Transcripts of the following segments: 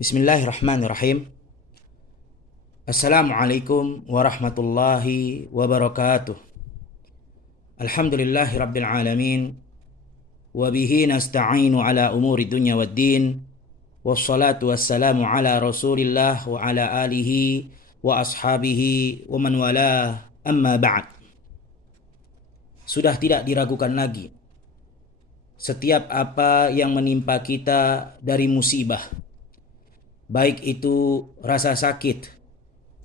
Bismillahirrahmanirrahim. Assalamualaikum warahmatullahi wabarakatuh. Alhamdulillahi rabbil alamin. Wabihi nasta'inu ala umuri dunya waddin. Wassalatu wassalamu ala rasulillah wa ala alihi wa ashabihi wa man walah, amma ba'd. Sudah tidak diragukan lagi, setiap apa yang menimpa kita dari musibah, baik itu rasa sakit,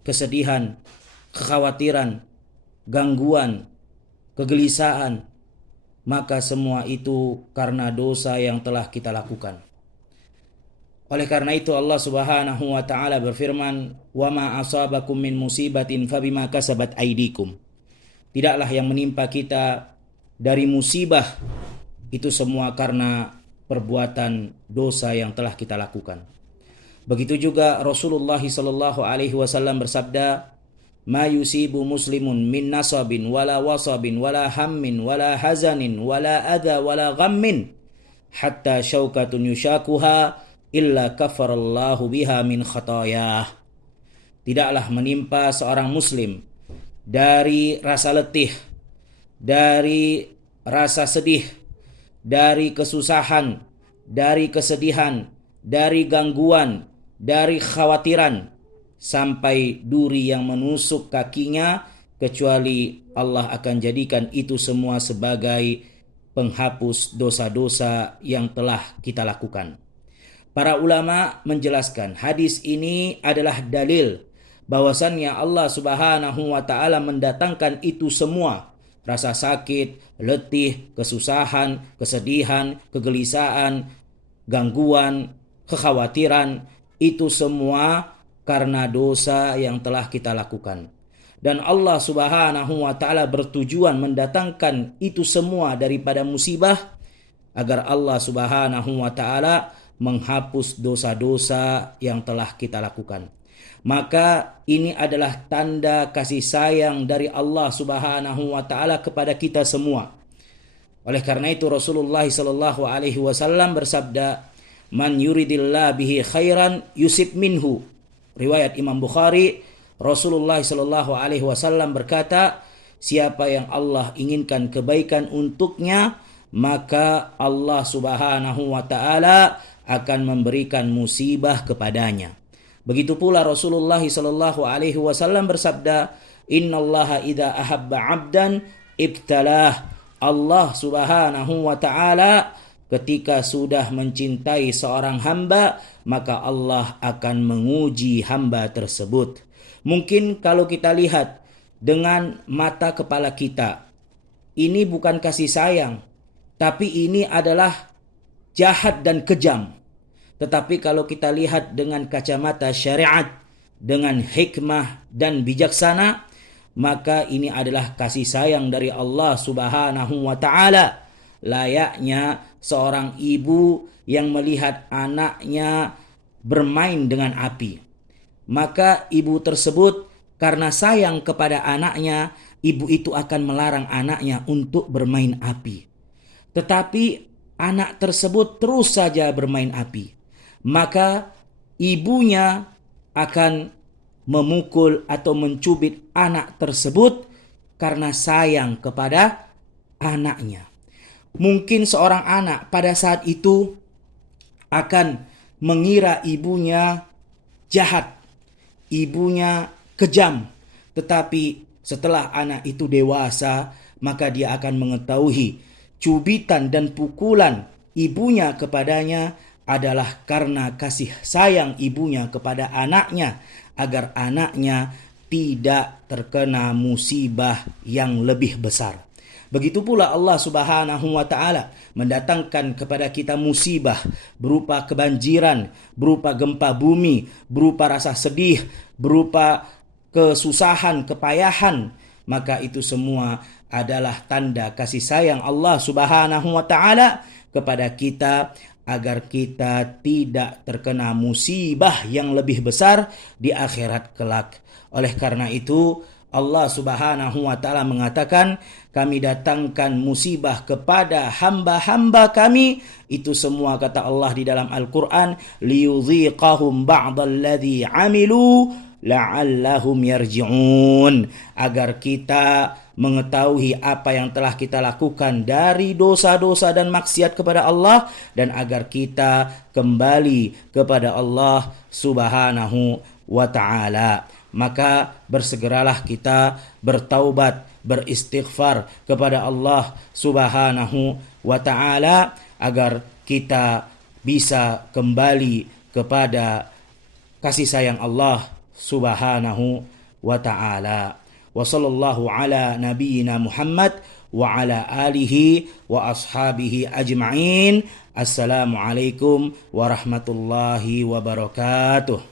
kesedihan, kekhawatiran, gangguan, kegelisahan, maka semua itu karena dosa yang telah kita lakukan. Oleh karena itu Allah Subhanahu wa taala berfirman, "Wa ma asabakum min musibatin fabima kasabat aydikum." Tidaklah yang menimpa kita dari musibah itu semua karena perbuatan dosa yang telah kita lakukan. Begitu juga Rasulullah sallallahu alaihi wasallam bersabda, "Ma yusibu muslimun min nasabin wala wasabin wala hammin wala hazanin wala adha wala ghammin hatta syaukatun yushakuha illa kafarallahu biha min khatayah." Tidaklah menimpa seorang muslim dari rasa letih, dari rasa sedih, dari kesusahan, dari kesedihan, dari gangguan, dari khawatiran, sampai duri yang menusuk kakinya, kecuali Allah akan jadikan itu semua sebagai penghapus dosa-dosa yang telah kita lakukan. Para ulama menjelaskan hadis ini adalah dalil bahwasannya Allah Subhanahu wa taala mendatangkan itu semua, rasa sakit, letih, kesusahan, kesedihan, kegelisahan, gangguan, kekhawatiran, itu semua karena dosa yang telah kita lakukan. Dan Allah Subhanahu wa taala bertujuan mendatangkan itu semua daripada musibah agar Allah Subhanahu wa taala menghapus dosa-dosa yang telah kita lakukan. Maka ini adalah tanda kasih sayang dari Allah Subhanahu wa taala kepada kita semua. Oleh karena itu Rasulullah sallallahu alaihi wasallam bersabda, "Man yuridillah bihi khairan yusib minhu." Riwayat Imam Bukhari, Rasulullah sallallahu alaihi wasallam berkata, siapa yang Allah inginkan kebaikan untuknya, maka Allah Subhanahu wa taala akan memberikan musibah kepadanya. Begitu pula Rasulullah sallallahu alaihi wasallam bersabda, "Innallaha idza ahabba 'abdan ibtalah." Allah Subhanahu wa taala ketika sudah mencintai seorang hamba, maka Allah akan menguji hamba tersebut. Mungkin kalau kita lihat dengan mata kepala kita, ini bukan kasih sayang, tapi ini adalah jahat dan kejam. Tetapi kalau kita lihat dengan kacamata syariat, dengan hikmah dan bijaksana, maka ini adalah kasih sayang dari Allah Subhanahu wa taala. Layaknya seorang ibu yang melihat anaknya bermain dengan api. Maka ibu tersebut karena sayang kepada anaknya, ibu itu akan melarang anaknya untuk bermain api. Tetapi anak tersebut terus saja bermain api. Maka ibunya akan memukul atau mencubit anak tersebut karena sayang kepada anaknya. Mungkin seorang anak pada saat itu akan mengira ibunya jahat, ibunya kejam. Tetapi setelah anak itu dewasa, maka dia akan mengetahui cubitan dan pukulan ibunya kepadanya adalah karena kasih sayang ibunya kepada anaknya, agar anaknya tidak terkena musibah yang lebih besar. Begitu pula Allah Subhanahu wa taala mendatangkan kepada kita musibah berupa kebanjiran, berupa gempa bumi, berupa rasa sedih, berupa kesusahan, kepayahan, maka itu semua adalah tanda kasih sayang Allah Subhanahu wa taala kepada kita agar kita tidak terkena musibah yang lebih besar di akhirat kelak. Oleh karena itu Allah Subhanahu wa taala mengatakan, kami datangkan musibah kepada hamba-hamba kami. Itu semua kata Allah di dalam Al-Quran, liyudhiqahum ba'dalladzi amilu la'allahum yarji'un, agar kita mengetahui apa yang telah kita lakukan dari dosa-dosa dan maksiat kepada Allah, dan agar kita kembali kepada Allah Subhanahu wa ta'ala. Maka bersegeralah kita bertaubat, beristighfar kepada Allah Subhanahu wa ta'ala, agar kita bisa kembali kepada kasih sayang Allah Subhanahu wa ta'ala. Wa sallallahu ala nabiyyina Muhammad wa ala alihi wa ashabihi ajma'in. Assalamualaikum warahmatullahi wabarakatuh.